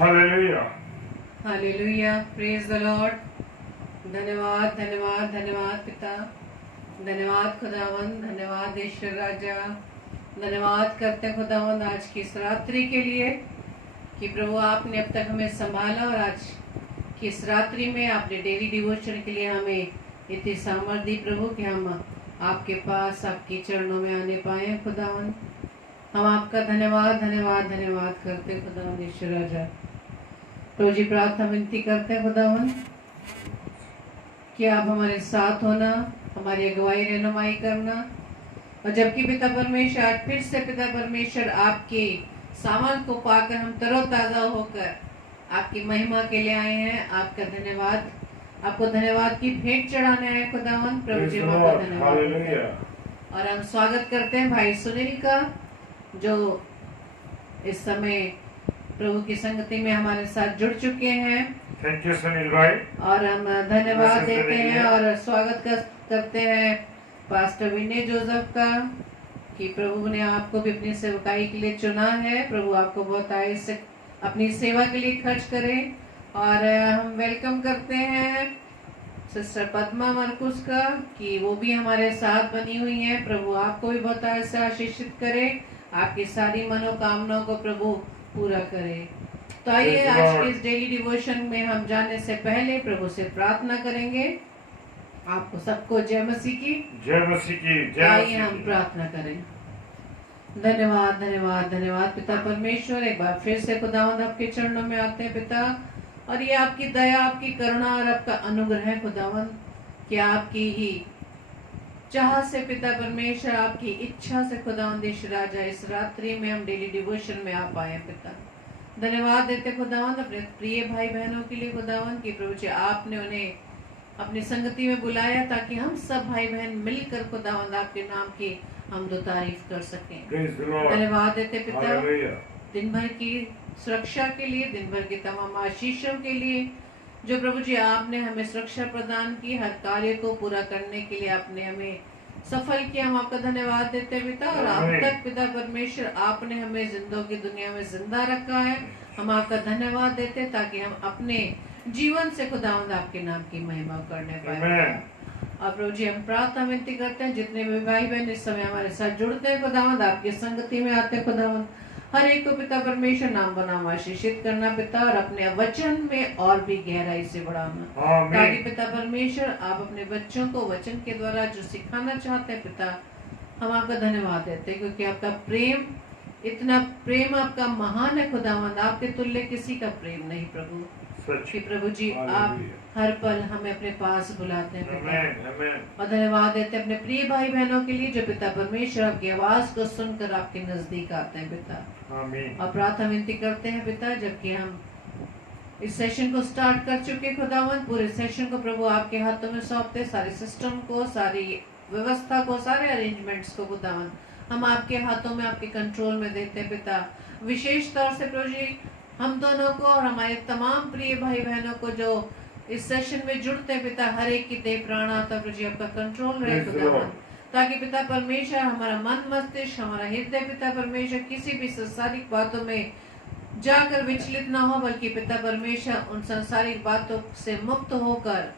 Hallelujah hallelujah, praise the Lord. धन्यवाद धन्यवाद धन्यवाद पिता, धन्यवाद खुदावंद, धन्यवाद ईश्वर राजा। धन्यवाद करते खुदावंद आज की इस रात्रि के लिए कि प्रभु आपने अब तक हमें संभाला और आज की इस रात्रि में आपने डेली डिवोशन के लिए हमें इतनी सामर्थ्य दी प्रभु कि हम आपके पास आपके चरणों में आने पाए खुदावंद। हम आपका धन्यवाद धन्यवाद धन्यवाद करते खुदावंद ईश्वर राजा। प्रभु जी प्रार्थना विनती करते हैं खुदावंद कि आप हमारे साथ होना, हमारी अगुवाई रहनुमाई करना, और जबकि पिता परमेश्वर आज फिर से पिता परमेश्वर आपके सामर्थ को पाकर हम तरोताजा होकर आपकी महिमा के लिए आए हैं। आपका धन्यवाद, आपको धन्यवाद की भेंट चढ़ाने आए खुदावंद। प्रभु जी आपका धन्यवाद। और हम स्वागत करते हैं भाई सुनील का, जो इस समय प्रभु की संगति में हमारे साथ जुड़ चुके हैं। थैंक यू सुनील भाई। और हम धन्यवाद देते हैं और स्वागत करते हैं पास्टर विनय जोसेफ का कि प्रभु ने आपको भी अपनी सेवकाई के लिए चुना है। प्रभु आपको बहुत आय से अपनी सेवा के लिए खर्च करें। और हम वेलकम करते हैं सिस्टर पद्मा मरकुस का कि वो भी हमारे साथ बनी हुई हैं। प्रभु आपको भी बहुत आय से आशीषित करे, आपकी सारी मनोकामनाओं को प्रभु पूरा करे। तो आइए आज के इस डेली डिवोशन में हम जाने से पहले प्रभु से प्रार्थना करेंगे। आपको सबको जय मसीह की जय मसीह की जय। आइए हम प्रार्थना करें। धन्यवाद धन्यवाद धन्यवाद पिता परमेश्वर, एक बार फिर से खुदावंद आपके चरणों में आते हैं पिता, और ये आपकी दया, आपकी करुणा और आपका अनुग्रह है खुदावंद कि आपकी ही चाह से पिता परमेश्वर, आपकी इच्छा से खुदावंद ईश्वर राजा इस रात्रि में हम डेली डिवोशन में आ पाए पिता। धन्यवाद देते खुदावंद अपने प्रिय भाई बहनों के लिए खुदावंद कि प्रभु जी आपने उन्हें अपनी संगति में बुलाया ताकि हम सब भाई बहन मिलकर खुदावंद आपके नाम की हम दो तारीफ कर सकें। धन्यवाद देते पिता दिन भर की सुरक्षा के लिए, दिन भर के तमाम आशीषों के लिए जो प्रभु जी आपने हमें सुरक्षा प्रदान की, हर कार्य को पूरा करने के लिए आपने हमें सफल किया। हम आपका धन्यवाद देते पिता। और अब तक पिता परमेश्वर आपने हमें जिंदों की दुनिया में जिंदा रखा है। हम आपका धन्यवाद देते ताकि हम अपने जीवन से खुदावंद आपके नाम की महिमा करने पाए। और प्रभु जी हम प्रार्थना विनती करते हैं जितने भी भाई बहन इस समय हमारे साथ जुड़ते हैं खुदावंद, आपकी संगति में आते हैं खुदावंद, हर एक को पिता परमेश्वर नाम बनाम आशीषित करना पिता, और अपने वचन में और भी गहराई से बढ़ाना ताकि पिता परमेश्वर आप अपने बच्चों को वचन के द्वारा जो सिखाना चाहते हैं पिता, हम आपका धन्यवाद देते हैं क्योंकि आपका प्रेम, इतना प्रेम आपका महान है खुदावंद, आपके तुल्य किसी का प्रेम नहीं प्रभु। कि प्रभु जी आप हर पल हमें अपने पास बुलाते हैं पिता। और धन्यवाद देते हैं अपने प्रिय भाई बहनों के लिए जो पिता परमेश्वर आपकी आवाज को सुनकर आपके नजदीक आते हैं पिता। और प्रार्थना विनती करते हैं पिता, जबकि हम इस सेशन को स्टार्ट कर चुके खुदावंद, पूरे सेशन को प्रभु आपके हाथों में सौंपते, सारे सिस्टम को, सारी व्यवस्था को, सारे अरेंजमेंट्स को खुदावंद हम आपके हाथों में, आपके कंट्रोल में देते हैं पिता। विशेष तौर से प्रभु जी हम दोनों को और हमारे तमाम प्रिय भाई बहनों को जो इस सेशन में जुड़ते हैं पिता, हर एक की देह प्राण आता प्रभु जी आपका कंट्रोल रहे खुदावंद, ताकि पिता परमेश्वर हमारा मन मस्तिष्क, हमारा हृदय पिता परमेश्वर किसी भी संसारिक बातों में जाकर विचलित ना हो, बल्कि पिता परमेश्वर उन संसारिक बातों से मुक्त होकर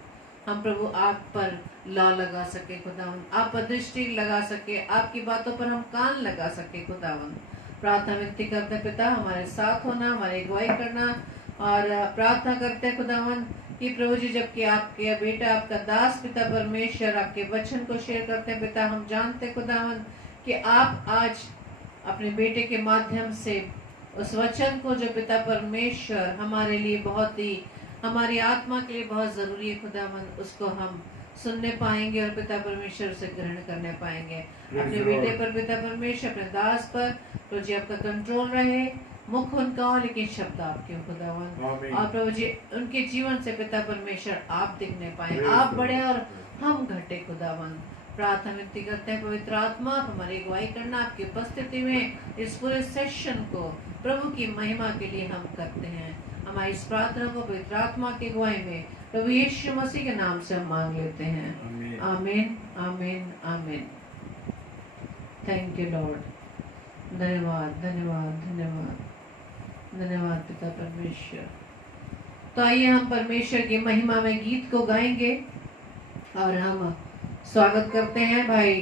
हम प्रभु आप पर लॉ लगा सके खुदावंद, आप पर दृष्टि लगा सके, आपकी बातों पर हम कान लगा सके खुदावंद। प्रार्थना विनती करते पिता हमारे साथ होना, हमारी अगुवाई करना, और प्रार्थना करते हैं खुदावंद कि प्रभु जी जबकि आपके बेटा, आपका दास पिता परमेश्वर आपके वचन को शेयर करते हैं पिता, हम जानते खुदावंद कि आप आज अपने बेटे के माध्यम से उस वचन को जो पिता परमेश्वर हमारे लिए बहुत ही, हमारी आत्मा के लिए बहुत जरूरी है खुदावंद, उसको हम सुनने पाएंगे और पिता परमेश्वर से ग्रहण करने पाएंगे। अपने बेटे पर पिता परमेश्वर, अपने दास पर प्रभु जी आपका कंट्रोल रहे, मुख उनका हो लेकिन शब्द आपके खुदावंद, और प्रभु जी उनके जीवन से पिता परमेश्वर आप दिखने पाए, आप बड़े और हम घटे खुदावंद। प्रार्थना विनती करते हैं पवित्र आत्मा आप हमारी अगुवाई करना, आपकी उपस्थिति में इस पूरे सेशन को प्रभु की महिमा के लिए हम करते हैं। हमारी इस प्रार्थना को पवित्र आत्मा की अगुवाई में प्रभु यीशु मसीह के नाम से हम मांग लेते हैं। आमीन आमीन आमीन। Thank you Lord. धन्यवाद धन्यवाद धन्यवाद। धन्यवाद पिता परमेश्वर। तो आइए हम परमेश्वर की महिमा में गीत को गाएंगे और हम स्वागत करते हैं भाई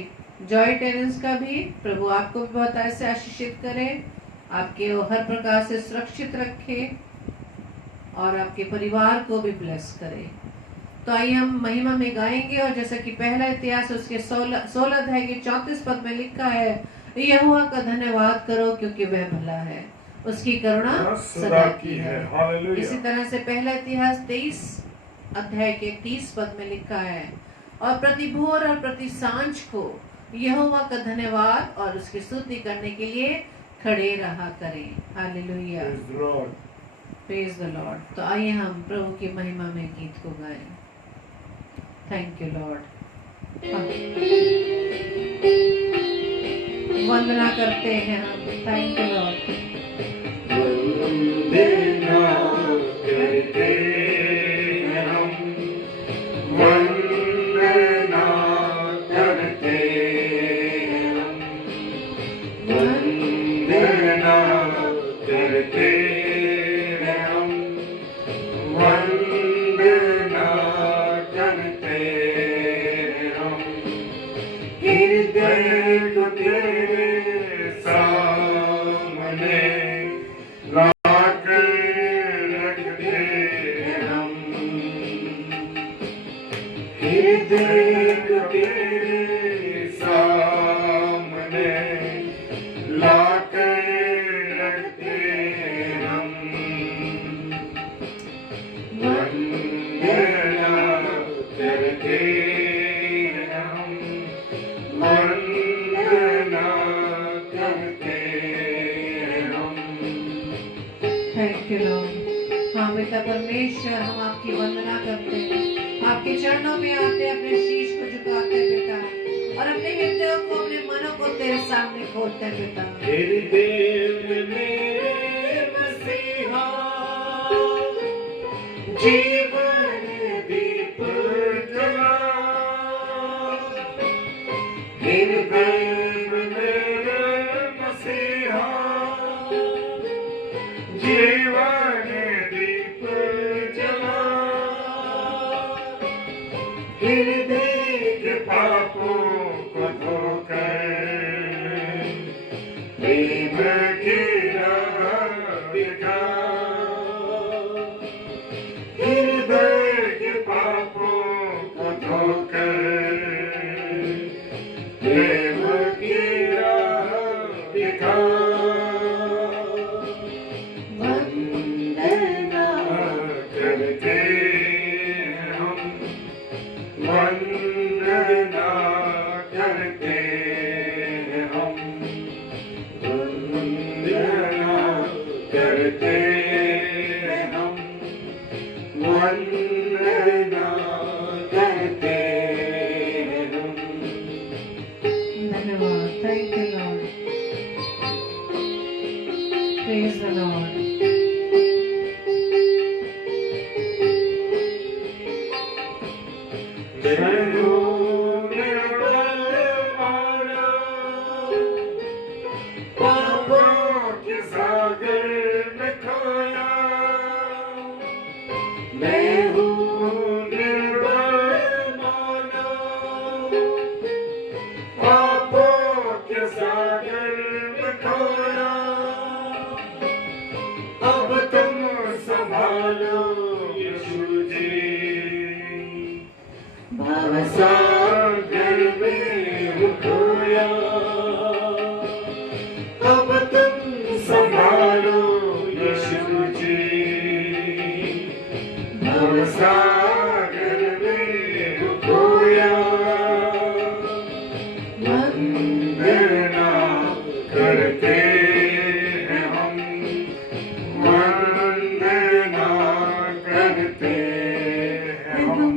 जॉय टेरेंस का भी। प्रभु आपको भी बहुत ऐसे आशीषित करे, आपके वो हर प्रकार से सुरक्षित रखे और आपके परिवार को भी ब्लेस करे। तो आइए हम महिमा में गाएंगे। और जैसा कि पहला इतिहास उसके 16 अध्याय के 34 पद में लिखा है, यहोवा का धन्यवाद करो क्योंकि वह भला है, उसकी करुणा सदा की है। इसी तरह से पहला इतिहास 23 अध्याय के 30 पद में लिखा है, और प्रति भोर और प्रति सांझ को यहोवा का धन्यवाद और उसकी स्तुति करने के लिए खड़े रहा करें। Hallelujah, praise the Lord. तो आइए हम प्रभु की महिमा में गीत को गाएं। Thank you Lord. वंदना करते हैं हम। Thank you Lord. वंदना करते हैं हम, वंदना करते हैं हम, वंदना करते हैं हम, वंदना करते हैं हम, हृदय को तेरे सामने लाकर रखते हैं हम, हृदय को तेरे सामने लाकर रखते हैं हम, वंदना करते हैं हम, वंदना करते हैं हम। Thank you Lord. हाँ बेटा परमेश्वर, हम आपकी वंदना करते हैं, आपके चरणों में आते, अपने शीश को झुकाते हैं बेटा, और अपने हृदय को, अपने मनों को तेरे सामने खोलते हैं बेटा। हृदय में मेरे मसीहा जीवन दीप जला, हृदय में मेरे मसीहा जीवन दीप जला, हृदय के पापों को धोकर प्रेम की राह दिखा, हृदय के पापों को धोकर प्रेम की राह दिखा, वंदना करते हैं हम, वंदना करते हैं हम, वंदना करते हैं हम, वंदना करते हैं हम। धन्यवाद। Thank you Lord. Praise the Lord. पापों के सागर में खोया, मैं हूँ निर्बल माना, पापों के सागर में खोया, अब तुम संभालो यीशु जी, भवसागर में हूँ खोया, अब तुम संभालो यीशु जी, भवसागर में हूँ खोया, वंदना करते हैं हम, वंदना करते हैं हम,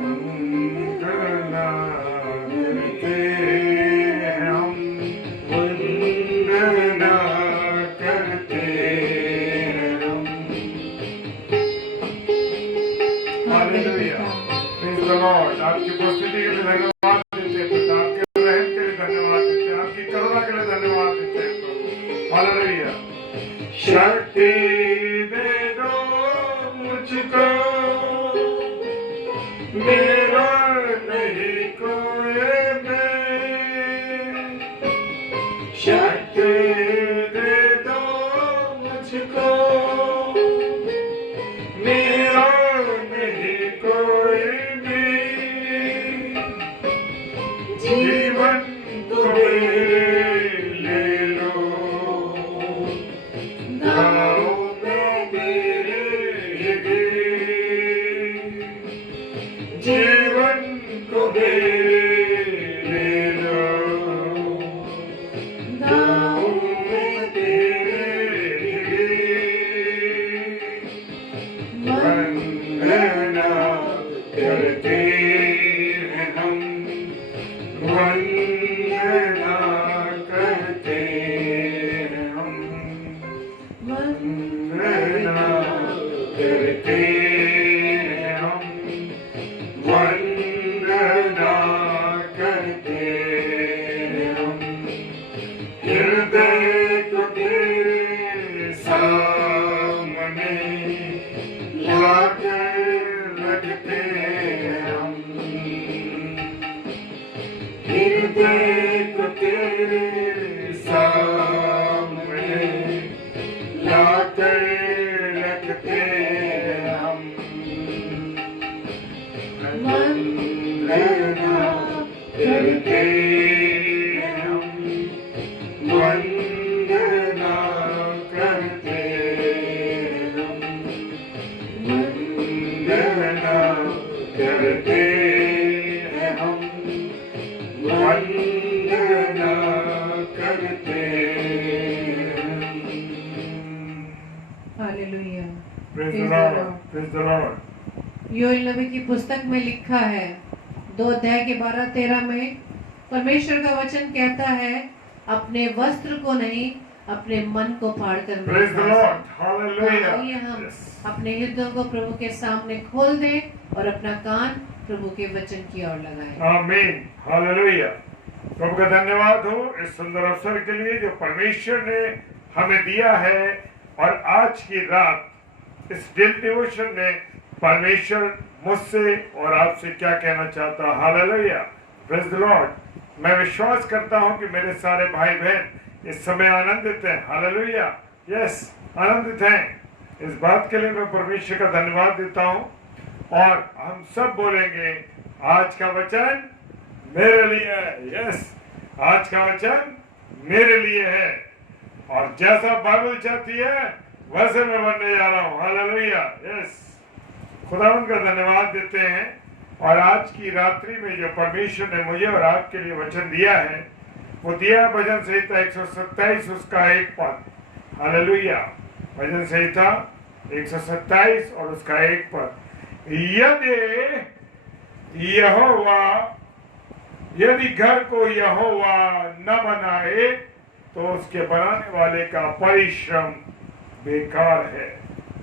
वंदना करते हैं हम, वंदना करते हैं हम। Hallelujah, praise the Lord. आपकी उपस्थिति के लिए धन्यवाद देते हैं पिता, आपके रहम के लिए धन्यवाद देते हैं, आपकी करुणा के लिए धन्यवाद देते हैं। हालेलुया। शक्ति दे दो मुझको, मेरा नहीं कोई मैं। शक्ति दे दो मुझको, मेरा नहीं कोई मैं। जीवन को मेरे ले लो, गाओ मैं तेरे लिए। जीवन को मेरे ले लो, गाओ मैं तेरे लिए। वंदना करते हैं हम, वंदना करते हैं हम, वंदना करते हैं हम, वंदना करते हैं हम। हृदय को तेरे सामने लाकर रखते हैं हम। हृदय को तेरे सामने लाकर रखते हैं हम। वंदना करते हैं हम, वंदना करते हैं हम, वंदना करते हैं हम, वंदना करते हैं। Hallelujah. Praise the Lord. Praise the Lord. योएल नबी की पुस्तक में लिखा है 2 अध्याय के 12-13 में परमेश्वर का वचन कहता है, अपने वस्त्र को नहीं अपने मन को फाड़ कर मेरे Praise the पास Lord. आओ। Hallelujah. आइए हम Yes. अपने हृदयों को प्रभु के सामने खोल दें और अपना कान प्रभु के वचन की ओर लगाएं। आमीन। हालेलुया। प्रभु का धन्यवाद हो इस सुंदर अवसर के लिए जो परमेश्वर ने हमें दिया है। और आज की रात इस डेली डिवोशन में परमेश्वर मुझसे और आपसे क्या कहना चाहता है। हालेलुया। Praise the Lord. मैं विश्वास करता हूं कि मेरे सारे भाई बहन इस समय आनंदित हैं। हालेलुया। यस, आनंदित हैं। इस बात के लिए मैं परमेश्वर का धन्यवाद देता हूं। और हम सब बोलेंगे, आज का वचन मेरे लिए है। यस, आज का वचन मेरे लिए है। और जैसा बाइबल चाहती है वैसे मैं बनने जा रहा हूँ। हालेलुया। यस, खुदावंद का धन्यवाद देते हैं। और आज की रात्रि में जो परमेश्वर ने मुझे और आपके लिए वचन दिया है, वो दिया भजन संहिता 127 उसका 1 पद। हालेलुया। भजन संहिता 127 और उसका 1 पद। यदि घर को यहोवा न बनाए तो उसके बनाने वाले का परिश्रम बेकार है,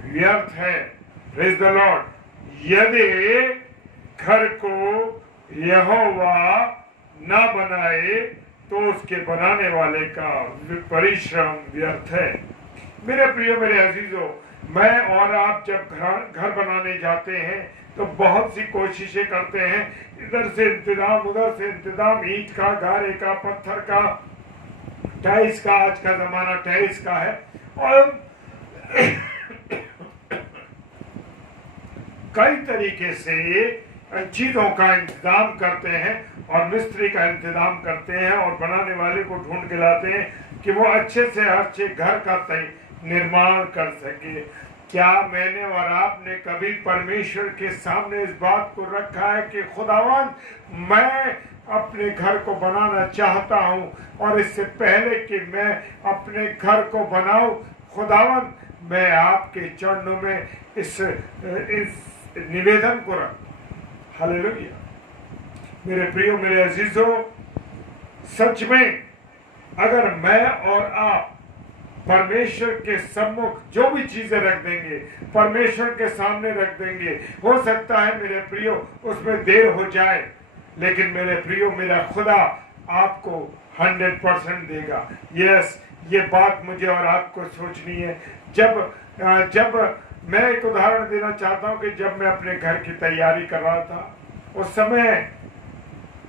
व्यर्थ है। Praise the Lord. यदि घर को यहोवा न बनाए तो उसके बनाने वाले का परिश्रम व्यर्थ है। मेरे प्रियो, मेरे अजीजों, मैं और आप जब घर बनाने जाते हैं तो बहुत सी कोशिशें करते हैं। इधर से इंतजाम, उधर से इंतजाम, ईंट का, गारे का, पत्थर का, टाइल्स का। आज का जमाना टाइल्स का है। और कई तरीके से चीजों का इंतजाम करते हैं और मिस्त्री का इंतजाम करते हैं और बनाने वाले को ढूंढ के लाते हैं कि वो अच्छे से अच्छे घर का निर्माण कर सके। क्या मैंने और आपने कभी परमेश्वर के सामने इस बात को रखा है कि खुदावंद, मैं अपने घर को बनाना चाहता हूं और इससे पहले कि मैं अपने घर को बनाऊं, खुदावंद, मैं आपके चरणों में इस निवेदन को रख। हालेलुया। मेरे प्रियो, मेरे अजीजों, सच में अगर मैं और आप परमेश्वर के सम्मुख जो भी चीजें रख देंगे, परमेश्वर के सामने रख देंगे, हो सकता है मेरे प्रियो उसमें देर हो जाए, लेकिन मेरे प्रियो, मेरा खुदा आपको 100% देगा। यस, ये बात मुझे और आपको सोचनी है। जब मैं एक उदाहरण देना चाहता हूं कि जब मैं अपने घर की तैयारी कर रहा था, उस समय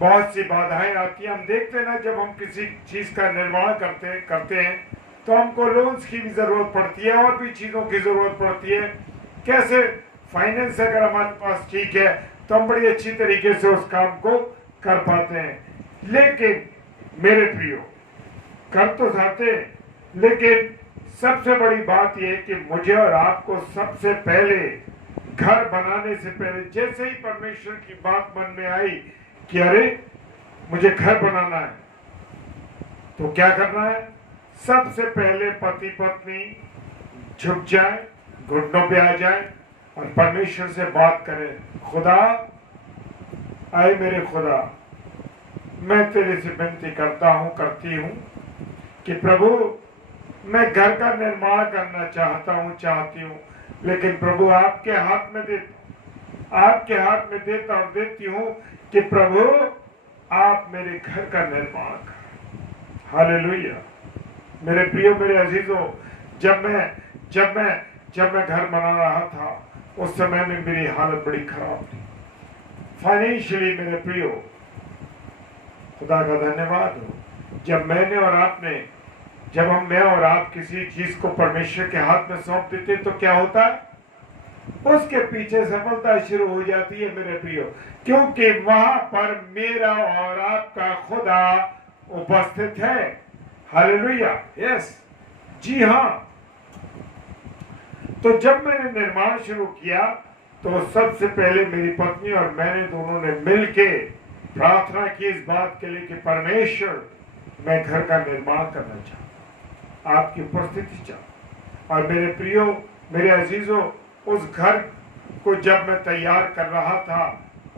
बहुत सी बाधाएं आती हैं। हम देखते हैं ना, जब हम किसी चीज का निर्माण करते हैं तो हमको लोन्स की भी जरूरत पड़ती है और भी चीजों की जरूरत पड़ती है। कैसे फाइनेंस अगर हमारे पास ठीक है तो हम बड़ी अच्छी तरीके से उस काम को कर पाते हैं। लेकिन मेरे प्रियो, कर तो सकते, लेकिन सबसे बड़ी बात यह कि मुझे और आपको सबसे पहले घर बनाने से पहले, जैसे ही परमेश्वर की बात मन में आई कि अरे मुझे घर बनाना है, तो क्या करना है? सबसे पहले पति पत्नी झुक जाए, घुटनों पे आ जाए और परमेश्वर से बात करें। खुदा, आए मेरे खुदा, मैं तेरे से विनती करती हूँ कि प्रभु, मैं घर का निर्माण करना चाहती हूँ, लेकिन प्रभु आपके हाथ में देता और देती हूँ कि प्रभु आप मेरे घर का निर्माण करें। हालेलुया। मेरे प्रियो, मेरे अजीजों, जब मैं घर बना रहा था, उस समय में मेरी हालत बड़ी खराब थी फाइनेंशियली। मेरे प्रियो, खुदा का धन्यवाद हो, जब मैं और आप किसी चीज को परमेश्वर के हाथ में सौंप देते तो क्या होता है? उसके पीछे सफलता शुरू हो जाती है मेरे प्रियो, क्योंकि वहां पर मेरा और आपका खुदा उपस्थित है। हालेलुया, यस, जी हाँ। तो जब मैंने निर्माण शुरू किया तो सबसे पहले मेरी पत्नी और मैंने दोनों ने मिलके प्रार्थना की इस बात के लिए कि परमेश्वर, मैं घर का निर्माण करना चाहता, आपकी उपस्थिति चाहता। और मेरे प्रियो, मेरे अजीजों, उस घर को जब मैं तैयार कर रहा था,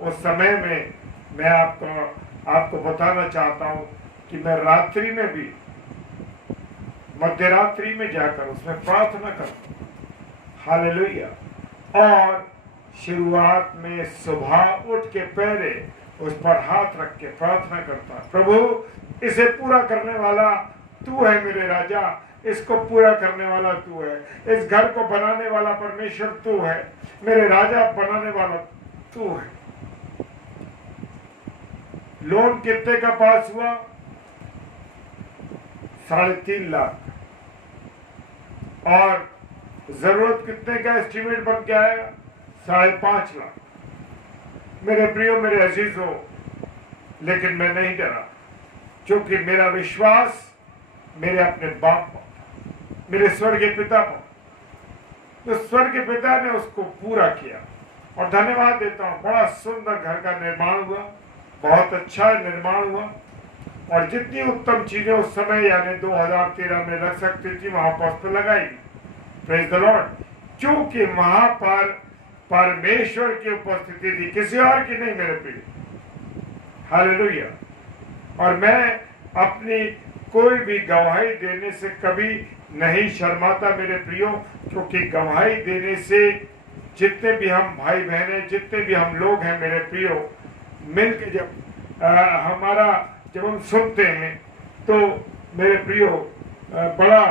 उस समय में मैं आपको बताना चाहता हूं कि मैं रात्रि में भी, मध्य रात्रि में जाकर उसमें प्रार्थना करता। हालेलुया। और शुरुआत में सुबह उठ के पहले उस पर हाथ रख के प्रार्थना करता, प्रभु इसे पूरा करने वाला तू है मेरे राजा, इसको पूरा करने वाला तू है, इस घर को बनाने वाला परमेश्वर तू है, मेरे राजा बनाने वाला तू है। लोन कितने का पास हुआ? 3.5 लाख। और जरूरत कितने का एस्टिमेट बन के आएगा? 5.5 लाख। मेरे प्रियो, मेरे अजीजों, लेकिन मैं नहीं डरा, क्योंकि मेरा विश्वास मेरे अपने बाप पर, मेरे स्वर्गीय पिता पर, तो स्वर्गीय पिता ने उसको पूरा किया। और धन्यवाद देता हूं, बड़ा सुंदर घर का निर्माण हुआ, बहुत अच्छा निर्माण हुआ। और जितनी उत्तम चीजें उस समय यानी 2013 में लग सकती थी, वहां पर उस पर लगाई। Praise the Lord. क्योंकि वहां पर परमेश्वर की उपस्थिति थी, किसी और की नहीं मेरे प्रिय। हालेलुया। और मैं अपनी कोई भी गवाही देने से कभी नहीं शर्माता मेरे प्रियो, क्योंकि गवाही देने से जितने भी हम भाई बहन हैं, जितने भी हम लोग हैं मेरे प्रियो, मिलकर जब हम सुनते हैं तो मेरे प्रियो बड़ा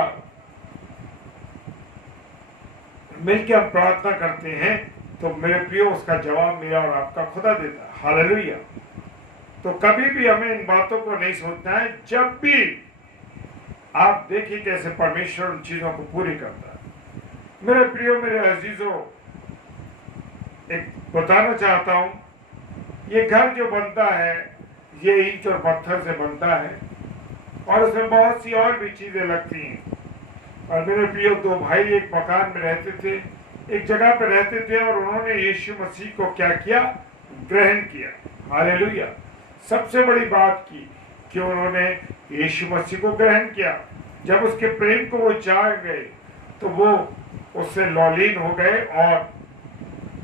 मिलकर हम प्रार्थना करते हैं, तो मेरे प्रियो उसका जवाब मेरा और आपका खुदा देता है। हालेलुया। तो कभी भी हमें इन बातों को नहीं सोचना है। जब भी आप देखिए कैसे परमेश्वर उन चीजों को पूरी करता है। मेरे प्रियो, मेरे अजीजों, एक बताना चाहता हूं, ये घर जो बनता है ये ईंट और पत्थर से बनता है और उसमें बहुत सी और भी चीजें लगती हैं। और मेरे प्रियो, 2 भाई एक मकान में रहते थे, एक जगह पे रहते थे, और उन्होंने यीशु मसीह को क्या किया? ग्रहण किया। हालेलुया। सबसे बड़ी बात की कि उन्होंने यीशु मसीह को ग्रहण किया। जब उसके प्रेम को वो जान गए तो वो उससे लौलीन हो गए और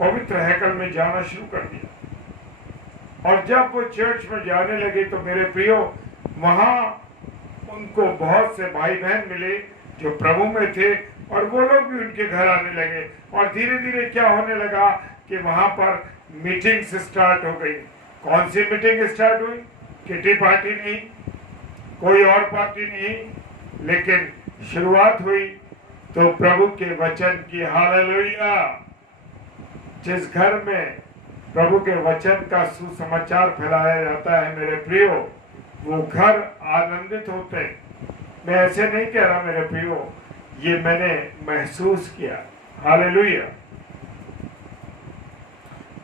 पवित्र हैकल में जाना शुरू कर दिया। और जब वो चर्च में जाने लगे तो मेरे प्रियो, वहां उनको बहुत से भाई बहन मिले जो प्रभु में थे, और वो लोग भी उनके घर आने लगे। और धीरे धीरे क्या होने लगा कि वहां पर मीटिंग्स स्टार्ट हो गई। कौन सी मीटिंग स्टार्ट हुई? किटी पार्टी नहीं, कोई और पार्टी नहीं, लेकिन शुरुआत हुई तो प्रभु के वचन की। हालेलुया। जिस घर में प्रभु के वचन का सुसमाचार फैलाया जाता है मेरे प्रियो, वो घर आनंदित होते हैं। मैं ऐसे नहीं कह रहा मेरे प्रियो, ये मैंने महसूस किया। हालेलुया।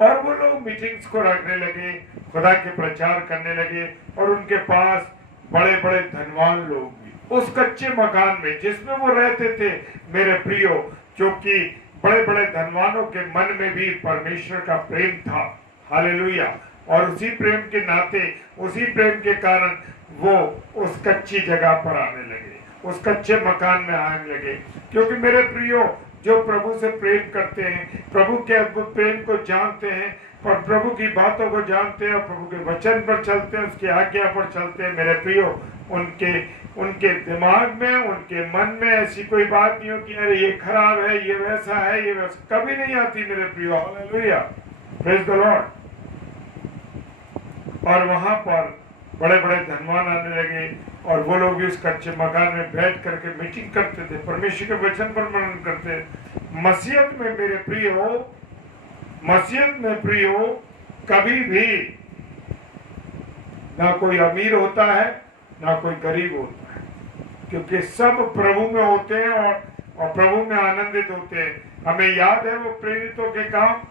और वो लोग मीटिंग्स को रखने लगे, खुदा के प्रचार करने लगे, और उनके पास बड़े बड़े धनवान लोग भी उस कच्चे मकान में जिसमें वो रहते थे मेरे प्रियो, क्योंकि बड़े बड़े धनवानों के मन में भी परमेश्वर का प्रेम था। हालेलुया। और उसी प्रेम के नाते, उसी प्रेम के कारण वो उस कच्ची जगह पर आने लगे, उस कच्चे मकान में आने लगे। क्योंकि मेरे प्रियो, जो प्रभु से प्रेम करते हैं, प्रभु के अद्भुत प्रेम को जानते हैं और प्रभु की बातों को जानते हैं और प्रभु के वचन पर चलते हैं, उसकी आज्ञा पर चलते हैं मेरे प्रियो, उनके दिमाग में, उनके मन में ऐसी कोई बात नहीं हो कि अरे ये खराब है, ये वैसा है, ये वैसा, कभी नहीं आती मेरे प्रियो। हालेलुया। Praise the Lord. और वहां पर बड़े बड़े धनवान आने लगे और वो लोग भी उस कच्चे मकान में बैठ करके मीटिंग करते थे, परमेश्वर के वचन पर मनन करते। मसीहत में मेरे प्रियो, मसीहत में प्रियो, कभी भी ना कोई अमीर होता है ना कोई गरीब होता है, क्योंकि सब प्रभु में होते हैं और प्रभु में आनंदित होते हैं। हमें याद है वो प्रेरितों के काम,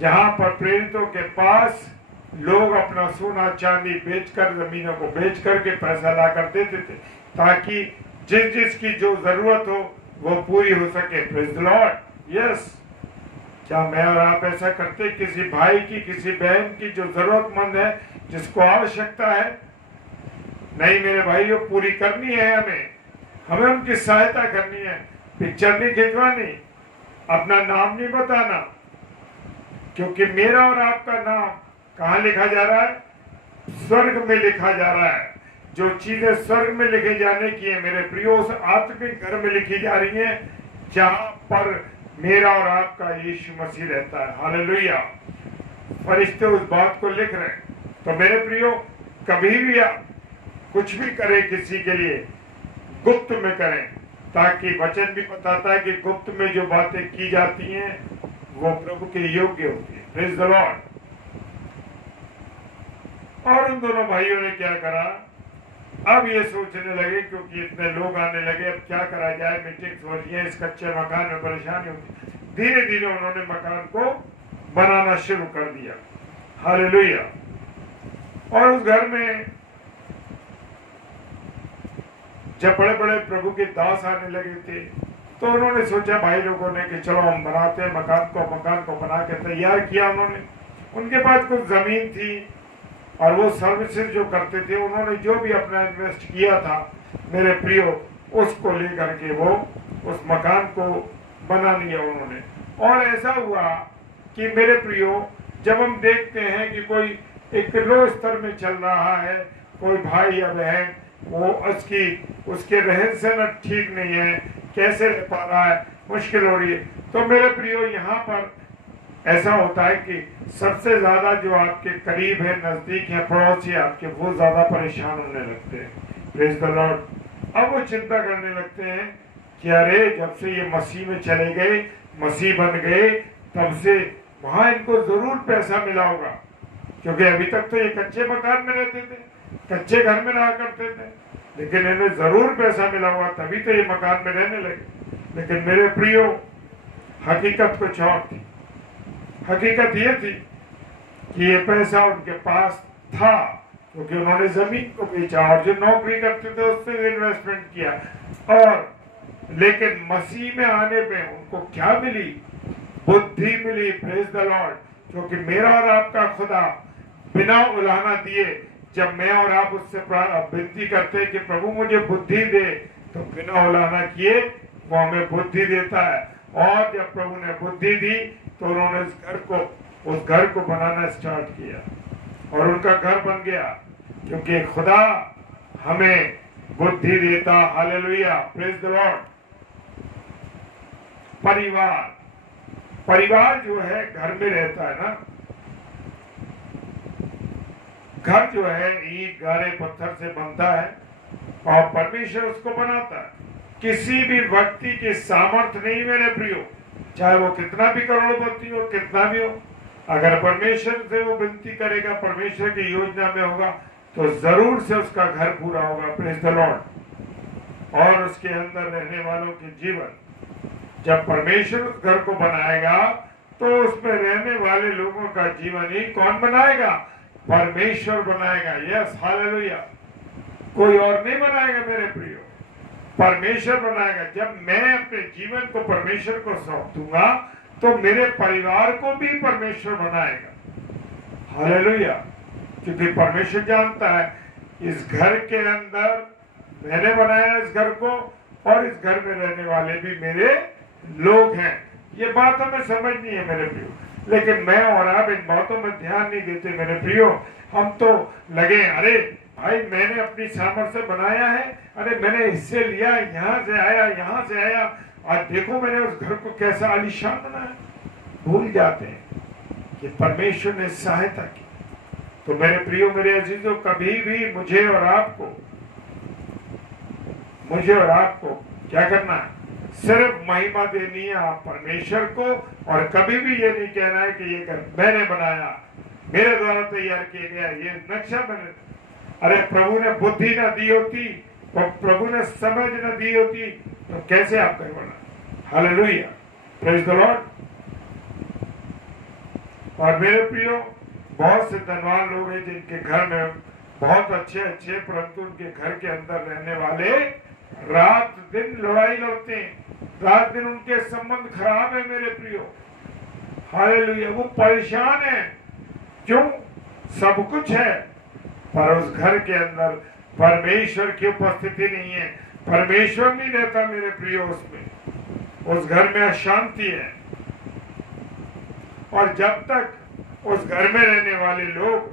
जहां पर प्रेरितों के पास लोग अपना सोना चांदी बेचकर, जमीनों को बेच करके पैसा ला कर देते थे, ताकि जिस जिसकी जो जरूरत हो वो पूरी हो सके। Praise the Lord. यस। क्या मैं और आप ऐसा करते? किसी भाई की, किसी बहन की जो जरूरतमंद है, जिसको आवश्यकता है, नहीं मेरे भाइयों, पूरी करनी है, हमें उनकी सहायता करनी है। पिक्चर नहीं खिंचवानी, अपना नाम नहीं बताना, क्योंकि मेरा और आपका नाम कहाँ लिखा जा रहा है? स्वर्ग में लिखा जा रहा है। जो चीजें स्वर्ग में लिखे जाने की है मेरे प्रियो, उस आत्मिक घर में लिखी जा रही है, जहां पर मेरा और आपका यीशु मसीह रहता है। हालेलुया। फरिश्ते उस बात को लिख रहे हैं। तो मेरे प्रियो, कभी भी आप कुछ भी करें किसी के लिए, गुप्त में करें, ताकि वचन भी बताता है कि गुप्त में जो बातें की जाती हैं वो प्रभु के योग्य होती है। Praise the Lord. और उन दोनों भाइयों ने क्या करा? अब ये सोचने लगे, क्योंकि इतने लोग आने लगे, अब क्या करा जाए, मीटिंग्स हो रही है, इस कच्चे मकान में परेशानी होती। धीरे धीरे उन्होंने मकान को बनाना शुरू कर दिया। हालेलुया। और उस घर में जब बड़े बड़े प्रभु के दास आने लगे थे, तो उन्होंने सोचा भाई लोगों ने कि चलो हम बनाते हैं मकान को बना के तैयार किया उन्होंने। उनके पास कुछ जमीन थी और वो सर्विसेज जो करते थे, उन्होंने जो भी अपना इन्वेस्ट किया था मेरे प्रियो, उसको लेकर के वो उस मकान को बना लिया उन्होंने। और ऐसा हुआ कि मेरे प्रियो, जब हम देखते हैं कि कोई एक लो स्तर में चल रहा है, कोई भाई या बहन, वो उसके रहन सहन ठीक नहीं है, कैसे रह पा रहा है, मुश्किल हो रही है, तो मेरे प्रियो यहाँ पर ऐसा होता है कि सबसे ज्यादा जो आपके करीब है, नजदीक है, पड़ोसी आपके, वो ज्यादा परेशान होने लगते हैं। Praise the Lord. अब वो चिंता करने लगते हैं कि अरे जब से ये मसीह में चले गए, मसीह बन गए, तब से वहां इनको जरूर पैसा मिला होगा, क्योंकि अभी तक तो ये कच्चे मकान में रहते थे, कच्चे घर में रहा करते थे, लेकिन इन्हें जरूर पैसा मिला हुआ, तभी तो ये मकान में रहने लगे। लेकिन मेरे प्रियो, हकीकत कुछ और थी। हकीकत ये थी कि ये पैसा उनके पास था, क्योंकि उन्होंने जमीन को बेचा और जो नौकरी करते थे उससे इन्वेस्टमेंट किया। और लेकिन मसीह में आने पे उनको क्या मिली? बुद्धि मिली। Praise the Lord. क्योंकि मेरा और आपका खुदा बिना उलाहना दिए, जब मैं और आप उससे विनती करते हैं कि प्रभु मुझे बुद्धि दे, तो बिना उलाहना किए वो हमें बुद्धि देता है। और जब प्रभु ने बुद्धि दी तो उन्होंने उस घर को बनाना स्टार्ट किया और उनका घर बन गया, क्योंकि खुदा हमें बुद्धि देता। हालेलुया। Praise the Lord. परिवार जो है घर में रहता है ना, घर जो है ईंट गारे पत्थर से बनता है, और परमेश्वर उसको बनाता है। किसी भी व्यक्ति के सामर्थ्य नहीं मेरे प्रियो, चाहे वो कितना भी करोड़पति हो, कितना भी हो, अगर परमेश्वर से वो विनती करेगा, परमेश्वर की योजना में होगा, तो जरूर से उसका घर पूरा होगा। Praise the Lord. और उसके अंदर रहने वालों के जीवन, जब परमेश्वर उस घर को बनाएगा तो उसमें रहने वाले लोगों का जीवन ही कौन बनाएगा? परमेश्वर बनाएगा। Yes, hallelujah. कोई और नहीं बनाएगा मेरे प्रियो, परमेश्वर बनाएगा। जब मैं अपने जीवन को परमेश्वर को सौंप दूंगा तो मेरे परिवार को भी परमेश्वर बनाएगा। हालेलुया। क्योंकि परमेश्वर जानता है इस घर के अंदर मैंने बनाया इस घर को, और इस घर में रहने वाले भी मेरे लोग हैं। ये बात हमें समझनी है मेरे प्रियो, लेकिन मैं और आप इन बातों में ध्यान नहीं देते मेरे प्रियो। हम तो लगे, अरे भाई मैंने अपनी सामर्थ्य से बनाया है, अरे मैंने हिस्से लिया, यहाँ से आया, यहाँ से आया, और देखो मैंने उस घर को कैसा आलीशान बनाया। भूल जाते हैं कि परमेश्वर ने सहायता की। तो मेरे प्रियो, मेरे अजीजों, कभी भी मुझे और आपको क्या करना है? सिर्फ महिमा देनी है आप परमेश्वर को, और कभी भी ये नहीं कहना है कि ये घर मैंने बनाया, मेरे द्वारा तैयार किया गया, ये नक्शा मैंने। अरे प्रभु ने बुद्धि न दी होती, तो प्रभु ने समझ न दी होती, तो कैसे आप घर बना? Hallelujah, praise the Lord. और मेरे प्रियो, बहुत से धनवान लोग हैं जिनके घर में बहुत अच्छे, परंतु उनके घर के अंदर रहने वाले रात दिन लड़ाई लड़ते हैं, रात दिन उनके संबंध खराब है मेरे प्रियो। हालेलुया। वो परेशान है, क्यों? सब कुछ है, पर उस घर के अंदर परमेश्वर की उपस्थिति नहीं है, परमेश्वर नहीं रहता मेरे प्रियो उसमें। उस घर में अशांति है, और जब तक उस घर में रहने वाले लोग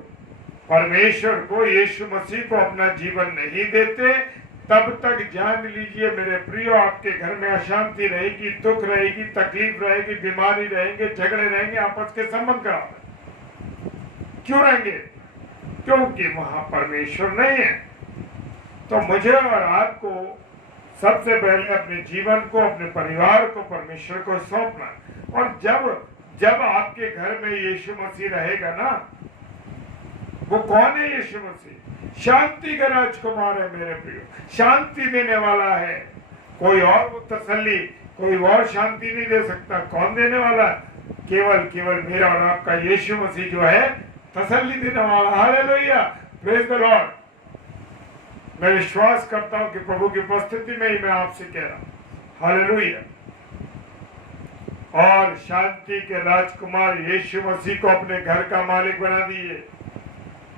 परमेश्वर को, यीशु मसीह को अपना जीवन नहीं देते, तब तक जान लीजिए मेरे प्रियो, आपके घर में अशांति रहेगी, दुख रहेगी, तकलीफ रहेगी, बीमारी रहेंगे, झगड़े रहेंगे, आपस के संबंध खराब है। क्यों रहेंगे? क्योंकि वहां परमेश्वर नहीं है। तो मुझे और आपको सबसे पहले अपने जीवन को, अपने परिवार को परमेश्वर को सौंपना। और जब आपके घर में यीशु मसीह रहेगा ना, वो कौन है? यीशु मसीह शांति का राजकुमार है मेरे प्रियो, शांति देने वाला है। कोई और तसल्ली, कोई और शांति नहीं दे सकता। कौन देने वाला? केवल मेरा और आपका यीशु मसीह जो है तसल्ली देने वाला। Hallelujah, praise the Lord. मैं विश्वास करता हूं कि प्रभु की उपस्थिति में ही मैं आपसे कह रहा हूं। हालेलुया। और शांति के राजकुमार यीशु मसीह को अपने घर का मालिक बना दिए।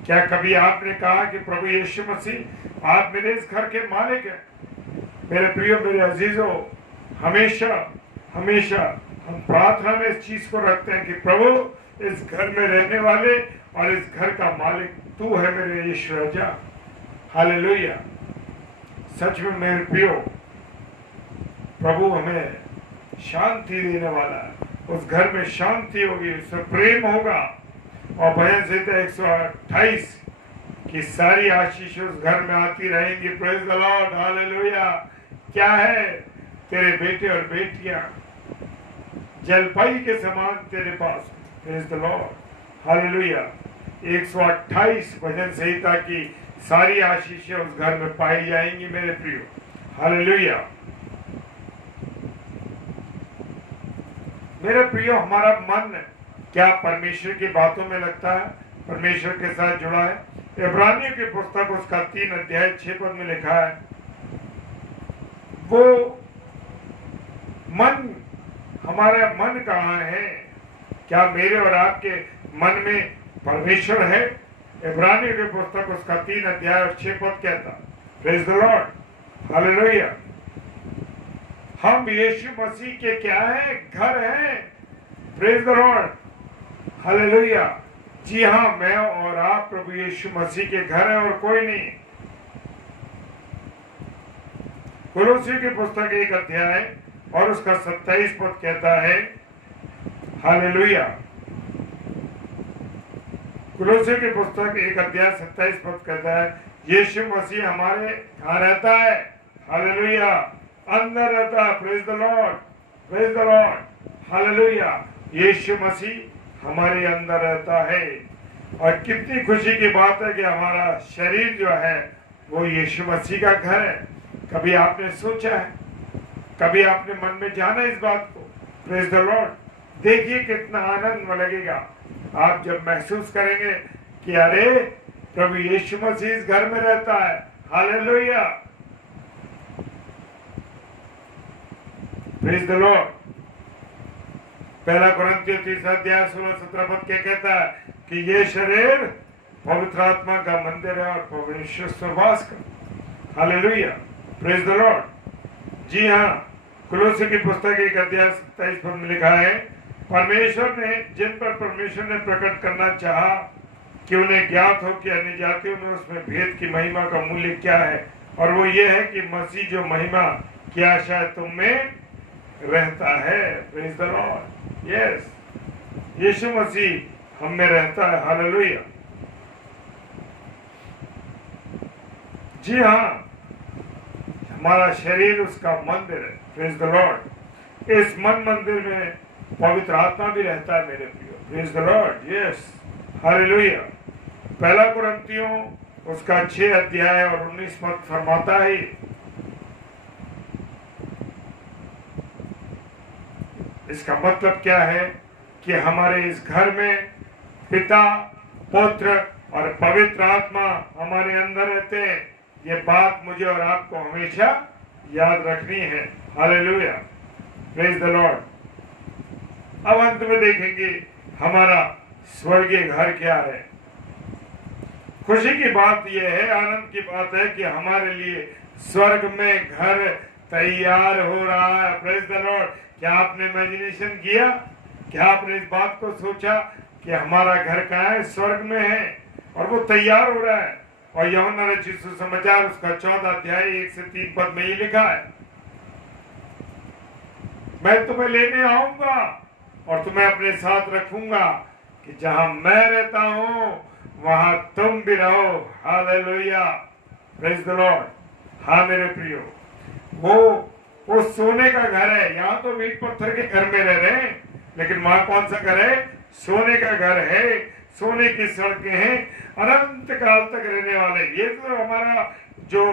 क्या कभी आपने कहा कि प्रभु यीशु मसीह आप मेरे इस घर के मालिक हैं? मेरे प्रियो, मेरे अजीजों, हमेशा हम प्रार्थना में इस चीज को रखते हैं कि प्रभु इस घर में रहने वाले और इस घर का मालिक तू है मेरे यीशु राजा। हालेलुया। सच में मेरे प्रियो, प्रभु हमें शांति देने वाला है। उस घर में शांति होगी, उसमें प्रेम होगा। और भजन संहिता 128 की सारी आशीष उस घर में आती रहेंगी। Praise the Lord, hallelujah. क्या है? तेरे बेटे और बेटियां जलपाई के समान तेरे पास। प्रेज द लॉर्ड, हालेलुया। 128 भजन संहिता की सारी आशीषें उस घर में पाई जाएंगी मेरे प्रियो। हालेलुया। मेरे प्रियो, हमारा मन क्या परमेश्वर की बातों में लगता है? परमेश्वर के साथ जुड़ा है? इब्रानियों की पुस्तक उसका 3 अध्याय 6 पद में लिखा है, वो मन, हमारा मन कहाँ है? क्या मेरे और आपके मन में परमेश्वर है? इब्रानियों की पुस्तक उसका 3 अध्याय और 6 पद कहता, प्रेज द लॉर्ड, हालेलुया। हम यीशु मसीह के क्या है? घर हैं। प्रेज द लॉर्ड, हालेलुया। जी हाँ, मैं और आप प्रभु यीशु मसीह के घर हैं और कोई नहीं। कुलोसी की पुस्तक 1 अध्याय और उसका 27 पद कहता है, हालेलुया। कुलोसी की पुस्तक 1 अध्याय 27 पद कहता है, यीशु मसीह हमारे कहाँ रहता है? हालेलुया, अंदर रहता है। Praise the Lord, praise the Lord, हालेलुया। यीशु मसीह हमारे अंदर रहता है और कितनी खुशी की बात है कि हमारा शरीर जो है वो यीशु मसीह का घर है। कभी आपने सोचा है, कभी आपने मन में जाना इस बात को? Praise the Lord. देखिए कितना आनंद लगेगा आप जब महसूस करेंगे कि अरे प्रभु यीशु मसीह इस घर में रहता है। Hallelujah, praise the Lord. पहला कुरिन्थियों 3 अध्याय 16-17 पद क्या कहता है कि ये शरीर पवित्र आत्मा का मंदिर है और परमेश्वर स्वर्गवास का। हालेलुया, प्रेज द लॉर्ड। जी हाँ, कुलोसी की पुस्तक 1 अध्याय 27 पद में लिखा है, परमेश्वर ने जिन पर परमेश्वर ने प्रकट करना चाहा कि उन्हें ज्ञात हो कि अन्य जातियों में उसमें भेद की महिमा का मूल्य क्या है, और वो ये है कि मसीह जो महिमा की आशा तुम में रहता है। Praise the Lord. यस, यीशु मसीह हम में रहता है। हालेलुया। जी हाँ, हमारा शरीर उसका मंदिर है। Praise the Lord. इस मन मंदिर में पवित्र आत्मा भी रहता है मेरे प्रियो। Praise the Lord. Yes, hallelujah. पहला कुरिन्थियों उसका 6 अध्याय और 19 पद फरमाता है, इसका मतलब क्या है कि हमारे इस घर में पिता, पुत्र और पवित्र आत्मा हमारे अंदर रहते हैं। ये बात मुझे और आपको हमेशा याद रखनी है। Hallelujah, praise the Lord. अब अंत में देखेंगे हमारा स्वर्गीय घर क्या है। खुशी की बात यह है, आनंद की बात है कि हमारे लिए स्वर्ग में घर तैयार हो रहा है। Praise the Lord. क्या आपने इमेजिनेशन किया? क्या आपने इस बात को सोचा कि हमारा घर कहाँ है? स्वर्ग में है और वो तैयार हो रहा है। और यूहन्ना रचित सुसमाचार उसका 14 अध्याय 1 से 3 पद में ही लिखा है, मैं तुम्हें लेने आऊंगा और तुम्हें अपने साथ रखूंगा कि जहां मैं रहता हूं वहां तुम भी रहो। Hallelujah, praise the Lord. हाँ मेरे प्रियो, वो सोने का घर है। यहाँ तो ईंट पत्थर के घर में रह रहे हैं, लेकिन वहां कौन सा घर है? सोने का घर है। सोने की सड़कें हैं, अनंत काल तक रहने वाले। ये तो हमारा जो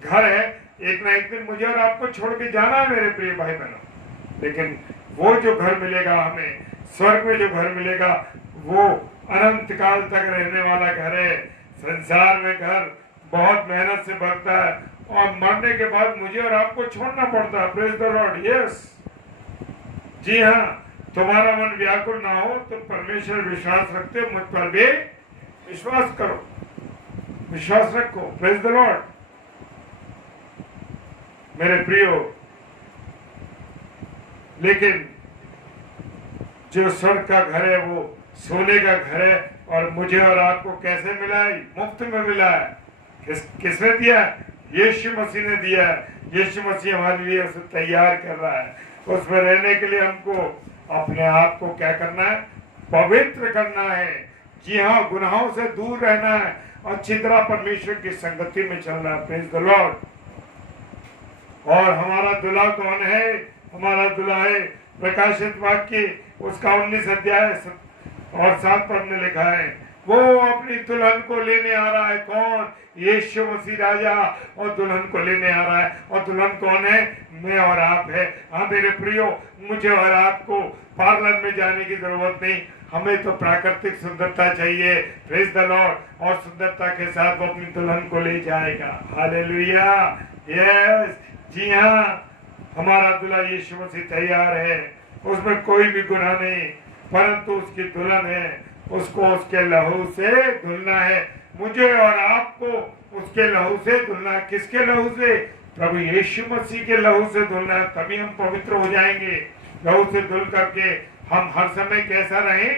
घर है, एक ना एक दिन मुझे और आपको छोड़ के जाना है मेरे प्रिय भाई बहनों। लेकिन वो जो घर मिलेगा हमें, स्वर्ग में जो घर मिलेगा, वो अनंत काल तक रहने वाला घर है। संसार में घर बहुत मेहनत से बनता है और मरने के बाद मुझे और आपको छोड़ना पड़ता है। Praise the Lord. यस, जी हाँ, तुम्हारा मन व्याकुल ना हो तो परमेश्वर विश्वास रखते हो, मुझ पर भी विश्वास करो, विश्वास रखो। Praise the Lord. मेरे प्रियो, लेकिन जो स्वर्ग का घर है वो सोने का घर है और मुझे और आपको कैसे मिला है? मुफ्त में मिला है। किसने दिया? यीशु मसीह ने दिया है। यीशु मसीह हमारे लिए उसे तैयार कर रहा है। उसमें रहने के लिए हमको अपने आप को क्या करना है? पवित्र करना है। जी हाँ, गुनाहों से दूर रहना है, अच्छी तरह परमेश्वर की संगति में चलना है। Praise the Lord. और हमारा दूल्हा कौन है? हमारा दूल्हा है प्रकाशित वाक्य उसका 19 अध्याय और 7 पद में लिखा है, वो अपनी दुल्हन को लेने आ रहा है। कौन? यीशु मसीह राजा और दुल्हन को लेने आ रहा है। और दुल्हन कौन है? मैं और आप है। हाँ मेरे प्रियो, मुझे और आपको पार्लर में जाने की जरूरत नहीं, हमें तो प्राकृतिक सुंदरता चाहिए। Praise the Lord. और सुंदरता के साथ वो अपनी दुल्हन को ले जाएगा। हालेलुया, यस, जी हाँ, हमारा दूल्हा यीशु मसीह तैयार है। उसमें कोई भी गुनाह नहीं, परंतु उसकी दुल्हन है, उसको उसके लहू से धुलना है। मुझे और आपको उसके लहू से धुलना है। किसके लहू से? प्रभु यीशु मसीह के लहू से धुलना है, तभी हम पवित्र हो जाएंगे। लहू से धुल करके हम हर समय कैसा रहें?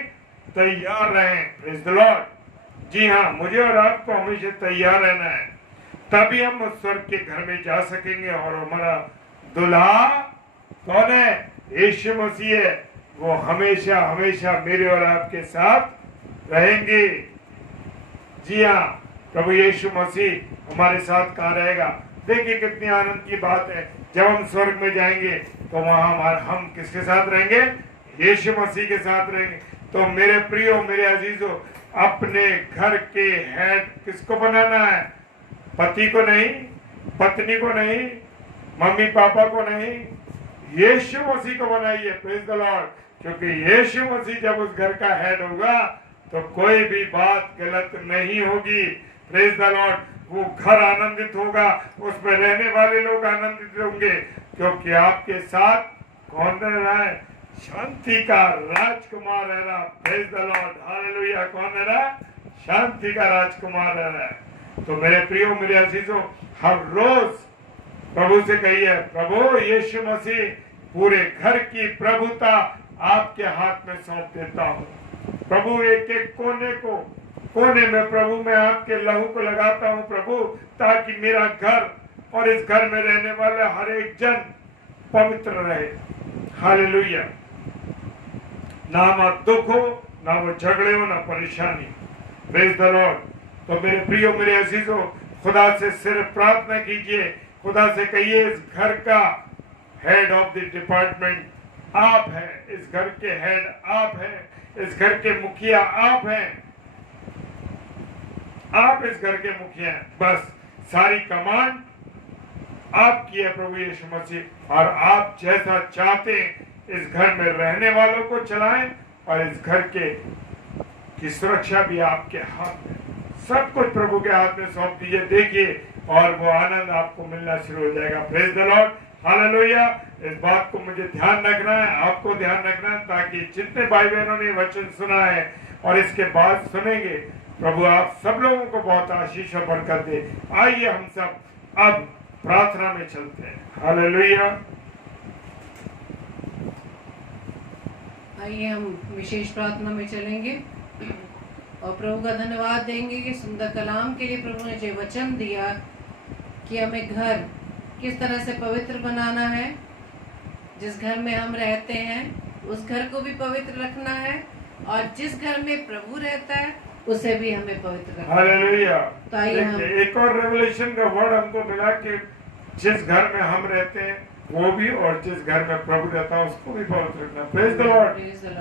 तैयार रहें। Praise the Lord. जी हाँ, मुझे और आपको हमेशा तैयार रहना है, तभी हम उस स्वर्ग के घर में जा सकेंगे। और हमारा दूल्हा कौन है? यीशु मसीह है। वो हमेशा हमेशा मेरे और आपके साथ रहेंगे। जी हाँ, प्रभु यीशु मसीह हमारे साथ कहाँ रहेगा। देखिए कितनी आनंद की बात है, जब हम स्वर्ग में जाएंगे तो वहां हम किसके साथ रहेंगे? यीशु मसीह के साथ रहेंगे। तो मेरे प्रियो, मेरे अजीजों, अपने घर के हेड किसको बनाना है? पति को नहीं, पत्नी को नहीं, मम्मी पापा को नहीं, यीशु मसीह को बनाइए। Praise the Lord. क्योंकि यीशु मसीह जब उस घर का हेड होगा तो कोई भी बात गलत नहीं होगी। Praise the Lord. वो घर आनंदित होगा, उसमें रहने वाले लोग आनंदित होंगे, क्योंकि आपके साथ कौन रह रहा है? शांति का राजकुमार रह रहा। Praise the Lord, hallelujah. कौन रह रहा? शांति का राजकुमार रह रहा है। तो मेरे प्रियो, मेरे अजीजों, हर रोज प्रभु से कहिए, प्रभु यीशु मसीह, पूरे घर की प्रभुता आपके हाथ में सौंप देता हूँ। प्रभु एक एक कोने में प्रभु मैं आपके लहू को लगाता हूँ प्रभु, ताकि मेरा घर और इस घर में रहने वाले हर एक जन पवित्र रहे। हालेलुया। ना मत दुख हो, ना वो झगड़े हो, ना परेशानी। Praise the Lord. तो मेरे प्रियो, मेरे अजीजों, खुदा से सिर्फ प्रार्थना कीजिए, खुदा से कहिए, इस घर का हेड ऑफ द डिपार्टमेंट आप है, इस घर के हेड आप हैं, इस घर के मुखिया आप हैं, आप इस घर के मुखिया हैं। बस सारी कमांड आपकी है प्रभु यीशु मसीह, और आप जैसा चाहते इस घर में रहने वालों को चलाएं, और इस घर की सुरक्षा भी आपके हाथ में। सब कुछ प्रभु के हाथ में सौंप दीजिए, देखिए, और वो आनंद आपको मिलना शुरू हो जाएगा। Praise the Lord, hallelujah. इस बात को मुझे ध्यान रखना है, आपको ध्यान रखना है, ताकि जितने भाई बहनों ने वचन सुना है और इसके बाद सुनेंगे, प्रभु आप सब लोगों को बहुत आशीष और बरकत दे। आइए हम सब अब प्रार्थना में चलते हैं। हालेलुया। आइए हम विशेष प्रार्थना में चलेंगे और प्रभु का धन्यवाद देंगे कि सुंदर कलाम के लिए प्रभु ने जो वचन दिया कि हमें घर किस तरह से पवित्र बनाना है। जिस घर में हम रहते हैं उस घर को भी पवित्र रखना है, और जिस घर में प्रभु रहता है उसे भी हमें पवित्र रखना है। हालेलुया। तो आइए हम एक और रेवलेशन का वर्ड हमको मिला कि जिस घर में हम रहते हैं वो भी, और जिस घर में प्रभु रहता है उसको भी पवित्र रखना। Praise the Lord.